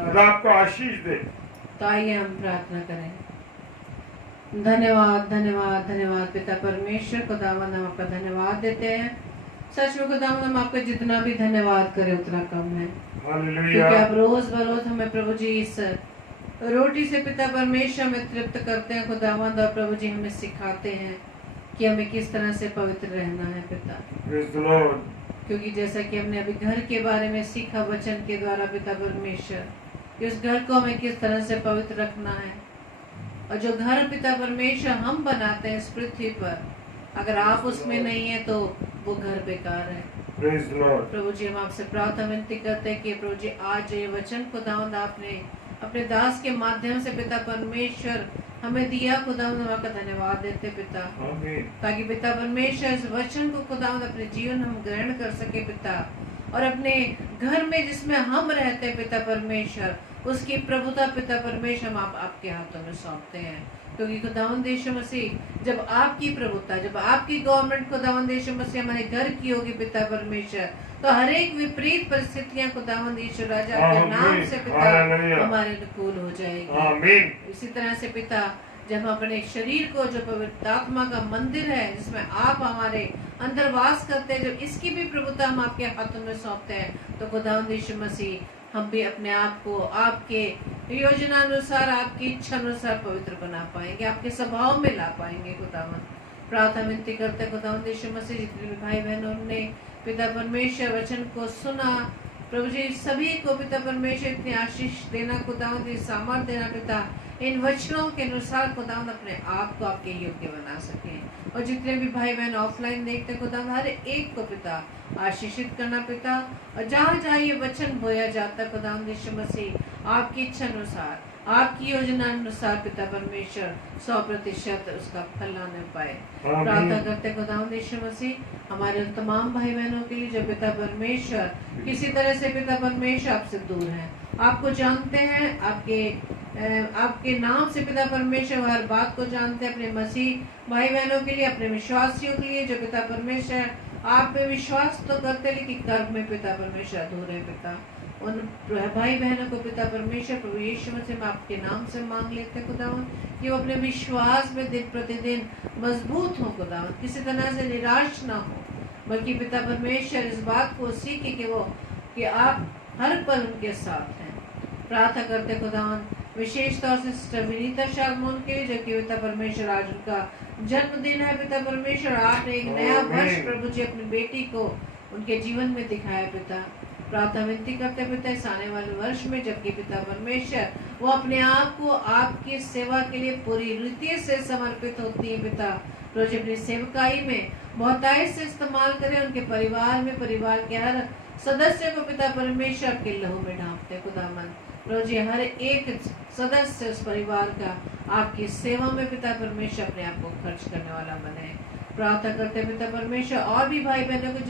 खुदा आपको आशीष दे। तो आइए हम प्रार्थना करें। धन्यवाद धन्यवाद धन्यवाद पिता परमेश्वर, खुदावंद हम आपका धन्यवाद देते हैं। सच में खुदावंद हम आपका जितना भी धन्यवाद करें उतना कम है, क्योंकि आप रोज बरोज हमें प्रभु जी इस रोटी से पिता परमेश्वर हमें तृप्त करते हैं खुदावंद, और प्रभु जी हमें सिखाते हैं कि हमें किस तरह से पवित्र रहना है पिता। Praise the Lord. क्योंकि जैसा कि हमने अभी घर के बारे में सीखा वचन के द्वारा पिता परमेश्वर, कि उस घर को हमें किस तरह से पवित्र रखना है, और जो घर पिता परमेश्वर हम बनाते हैं इस पृथ्वी पर, अगर आप उसमें नहीं है तो वो घर बेकार है। Praise the Lord. प्रभु जी हम आपसे प्रार्थना विनती करते हैं कि प्रभु जी आज ये वचन खुदावंद आपने अपने दास के माध्यम से पिता परमेश्वर हमें दिया, खुदावंद हम आपका धन्यवाद देते पिता, ताकि पिता परमेश्वर इस वचन को खुदावंद अपने जीवन हम ग्रहण कर सके पिता, और अपने घर में जिसमें हम रहते हैं पिता परमेश्वर उसकी प्रभुता पिता परमेश्वर हम आपके हाथों में सौंपते हैं। क्योंकि खुदावंद यीशु मसीह जब आपकी प्रभुता, जब आपकी गवर्नमेंट खुदावंद यीशु मसीह हमारे घर की होगी पिता परमेश्वर, तो हर एक विपरीत परिस्थितियां खुदावंद यीशु राजा के नाम से पिता हमारे अनुकूल हो जाएगी। इसी तरह से पिता जब हम अपने शरीर को, जो पवित्र आत्मा का मंदिर है जिसमें आप हमारे अंदर वास करते हैं, जब इसकी भी प्रभुता हम आपके हाथों में सौंपते हैं, तो खुदावंद यीशु मसीह हम भी अपने आप को आपके योजना अनुसार, आपकी इच्छा अनुसार पवित्र बना पाएंगे, आपके स्वभाव में ला पाएंगे। खुदावंद प्रार्थना विनती करते खुदावंद यीशु मसीह, जितने भी भाई बहनों ने पिता परमेश्वर वचन को सुना, प्रभु जी सभी को पिता परमेश्वर इतनी आशीष देना, खुदावंद सामर्थ देना पिता, इन वचनों के अनुसार खुदावंद अपने आप को आपके योग्य बना सके। और जितने भी भाई बहन ऑफलाइन देखते खुदावंद हर एक को पिता आशीषित करना पिता, और जहाँ जहाँ ये वचन बोया जाता खुदावंद यीशु मसीह आपकी इच्छा अनुसार, आपकी योजना अनुसार पिता परमेश्वर 100% उसका फल लाने पाए। प्रार्थना करते खुदावंद यीशु मसीह हमारे उन तमाम भाई बहनों के लिए जो पिता परमेश्वर किसी तरह से पिता परमेश्वर आपसे दूर हैं, आपको जानते हैं, आपके आपके नाम से पिता परमेश्वर हर बात को जानते हैं। अपने मसीह भाई बहनों के लिए, अपने विश्वासियों के लिए जो पिता परमेश्वर आप पे विश्वास तो करते लेकिन कर्म में पिता परमेश्वर अधूरे हैं पिता, उन भाई बहनों को पिता परमेश्वर प्रभु यीशु मसीह में आपके नाम से मांग लेते हैं खुदावन कि वो अपने विश्वास में दिन प्रतिदिन मजबूत हो खुदावन, किसी तरह से निराश ना हो, बल्कि पिता परमेश्वर इस बात को सीखे कि आप हर पल उनके साथ हैं। प्रार्थना करते खुदावन विशेष तौर से सिस्टर विनीता शालमोन के लिए, जो कि पिता परमेश्वर आज उनका जन्मदिन है। पिता परमेश्वर आपने एक नया वर्ष प्रभु जी अपनी बेटी को उनके जीवन में दिखाया पिता। प्रार्थना विनती करते पिता इस आने वाले वर्ष में, जबकि पिता परमेश्वर वो अपने आप को आपकी सेवा के लिए पूरी रीति से समर्पित होती है पिता, रोज अपनी सेवकाई में बहुतायत से इस्तेमाल करें। उनके परिवार में परिवार के हर सदस्य को पिता परमेश्वर के लहू में ढांपते खुदावन, रोज हर एक सदस्य उस परिवार का आपकी सेवा में पिता परमेश्वर अपने आप को खर्च करने वाला बने। प्रार्थना करते पिता परमेश्वर और भी भाई बहनों को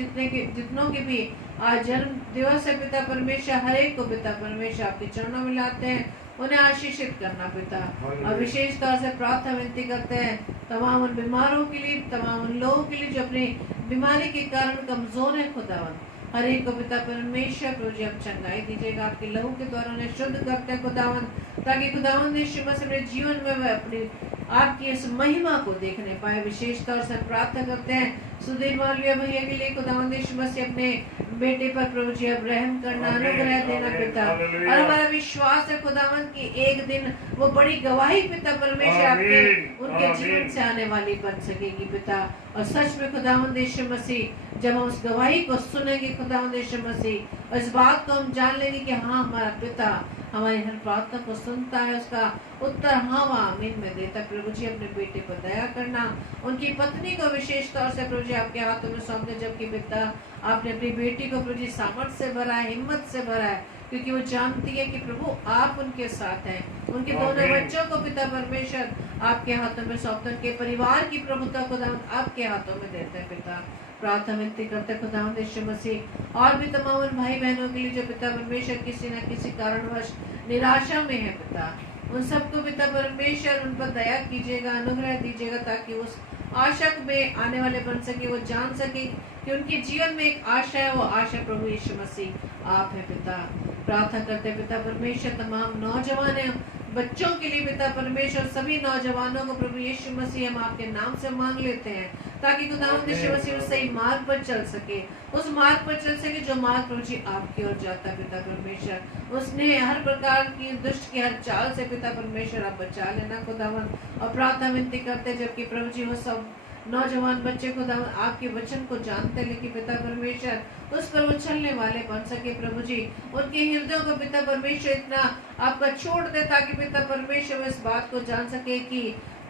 जितनों के भी आज जन्म दिवस है पिता परमेश्वर, हर एक को पिता परमेश्वर आपके चरणों में लाते हैं, उन्हें आशीषित करना पिता। और विशेष तौर से प्रार्थना विनती करते हैं तमाम उन बीमारों के लिए, तमाम उन लोगों के लिए जो अपनी बीमारी के कारण कमजोर है खुदावन, हर एक को पिता परमेश्वर प्रभु जी आप चंगाई दीजिएगा, आपके लहू के द्वारा उन्हें शुद्ध करते हैं खुदावन, ताकि खुदावन यीशु मसीह अपने जीवन में वह अपनी आपकी इस महिमा को देखने पाए। विशेष तौर से प्रार्थना करते हैं सुधीर मालविया भैया के लिए, खुदावन यीशु मसीह अपने बेटे पर प्रभु जी अब रहम करना, अनुग्रह देना पिता। और हमारा विश्वास है खुदावन कि एक दिन वो बड़ी गवाही पिता परमेश्वर आपके उनके जीवन से आने वाली बन सकेगी पिता। और सच में खुदावन यीशु मसीह जब हम उस गवाही को सुनेंगे खुदावन यीशु मसीह, इस बात को हम जान लेंगे कि हाँ हमारा पिता हमारी हर प्रार्थना को सुनता है, उसका उत्तर हाँ व आमीन में देता है। प्रभु जी अपने बेटे पर दया करना, उनकी पत्नी को विशेष तौर से प्रभु जी आपके हाथों में सौंप दे, जबकि पिता आपने अपनी बेटी को प्रभु जी सामर्थ से भरा है, हिम्मत से भरा है, क्योंकि वो जानती है कि प्रभु आप उनके साथ हैं। उनके दोनों बच्चों को पिता परमेश्वर आपके हाथों में सौंपते, उनके परिवार की प्रभुता को आपके हाथों में देते हैं पिता। प्रार्थना विनती करते खुदावंद यीशु मसीह और भी तमाम भाई बहनों के लिए जो पिता परमेश्वर किसी न किसी कारणवश निराशा में है पिता, उन सबको पिता परमेश्वर उन पर दया कीजिएगा, अनुग्रह दीजिएगा, ताकि उस आशा में आने वाले बन सके, वो जान सके कि उनके जीवन में एक आशा है, वो आशा प्रभु यीशु मसीह आप है पिता। प्रार्थना करते पिता परमेश्वर तमाम नौजवान बच्चों के लिए पिता परमेश्वर, सभी नौजवानों को प्रभु यीशु मसीह हम आपके नाम से मांग लेते हैं, ताकि खुदावंद यीशु मसीह उस सही मार्ग पर चल सके, उस मार्ग पर चल सके जो मार्ग प्रभु जी आपकी ओर जाता है पिता परमेश्वर। उसने हर प्रकार की दुष्ट की हर चाल से पिता परमेश्वर आप बचा लेना खुदावंद। और प्रार्थना विनती करते जबकि प्रभु जी वो सब नौजवान बच्चे खुदावंद आपके वचन को जानते, लेकिन पिता परमेश्वर उस पर वो चलने वाले बन सके प्रभु जी, उनके हृदयों को पिता परमेश्वर इतना आपका छोड़ दे, ताकि पिता परमेश्वर इस बात को जान सके कि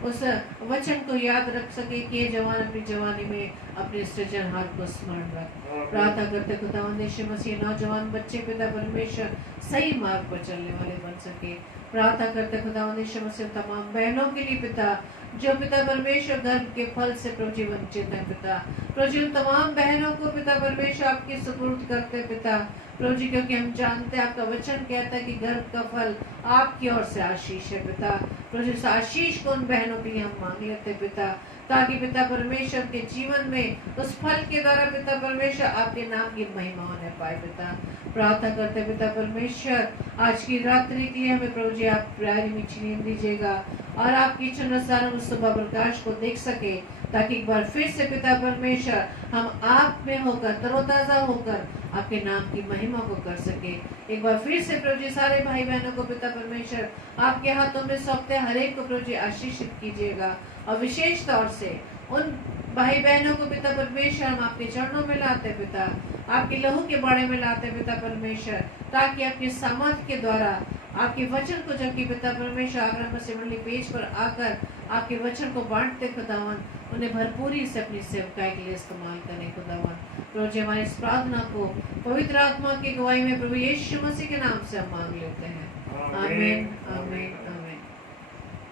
उस वचन को याद रख सके कि ये जवान अपनी जवानी में अपने सृजनहार को स्मरण रख। प्रार्थना करते खुदावंद यीशु मसीह नौजवान बच्चे पिता परमेश्वर सही मार्ग पर चलने वाले बन सके। प्रार्थना करते खुदावंद यीशु मसीह तमाम बहनों के लिए पिता, जो पिता परमेश्वर गर्भ के फल से प्रभु जी वंचित है पिता, प्रभु जी उन तमाम बहनों को पिता परमेश्वर आपकी सुपुर्द करते पिता प्रभु जी, क्योंकि हम जानते हैं आपका वचन कहता है कि गर्भ का फल आपकी ओर से आशीष है पिता। प्रभु जी उस आशीष को उन बहनों के लिए हम मांग लेते पिता, ताकि पिता परमेश्वर के जीवन में उस फल के द्वारा पिता परमेश्वर आपके नाम की महिमा होने पाए पिता। प्रार्थना करते पिता परमेश्वर आज की रात्रि के लिए हमें प्रभु जी आप प्यारी मीठी नींद दीजिएगा, और आपकी इच्छा अनुसार हम उस सुबह प्रकाश को देख सके, ताकि एक बार फिर से पिता परमेश्वर हम आप में होकर तरोताजा होकर आपके नाम की महिमा को कर सके। एक बार फिर से प्रभु जी सारे भाई बहनों को पिता परमेश्वर आपके हाथों में सौंपते, हर एक को प्रभु जी आशीषित कीजिएगा, और विशेष तौर से उन भाई बहनों को पिता परमेश्वर हम आपके चरणों में लाते पिता, आपके लहू के बाड़े में लाते पिता परमेश्वर, ताकि आपके सामर्थ के द्वारा आपके वचन को, जबकि पिता परमेश्वर आगरा मसीह मंडली पेज पर आकर आपके वचन को बांटते खुदावन, उन्हें भरपूरी से अपनी सेवकाई के लिए इस्तेमाल करें खुदावन। प्रभु जी हमारी इस प्रार्थना को पवित्र आत्मा की गवाही में प्रभु यीशु मसीह के नाम से हम मांग लेते हैं, आमीन आमीन आमीन।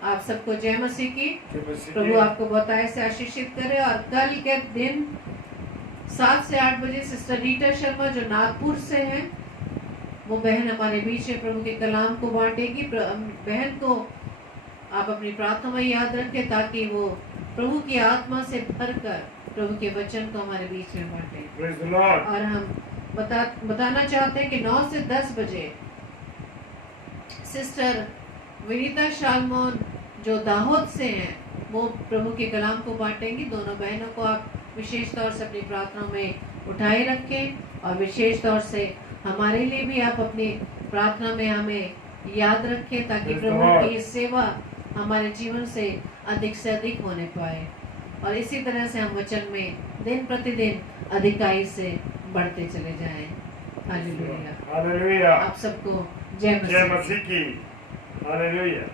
आप सबको जय मसीह की। प्रभु आपको बताए से आशीषित करे, और कल के दिन 7 से 8 बजे सिस्टर रीटा शर्मा जो नागपुर से हैं, वो बहन हमारे बीच में प्रभु के कलाम को बांटेगी। बहन को आप अपनी प्रार्थना में याद रखें ताकि वो प्रभु की आत्मा से भरकर प्रभु के वचन को हमारे बीच में बांटे। Praise the Lord. और हम बताना चाहते हैं कि 9 से 10 बजे सिस्टर विनीता शालमोन जो दाहोद से हैं वो प्रभु के कलाम को बांटेंगी। दोनों बहनों को आप विशेष तौर से अपनी प्रार्थना में उठाए रखें और विशेष तौर से हमारे लिए भी आप अपनी प्रार्थना में हमें याद रखें ताकि प्रभु की सेवा हमारे जीवन से अधिक होने पाए और इसी तरह से हम वचन में दिन प्रतिदिन अधिकाई से बढ़ते चले जाएं। हालेलुया। Hallelujah. आप सबको जय जय मसीह। मसीह की। Hallelujah.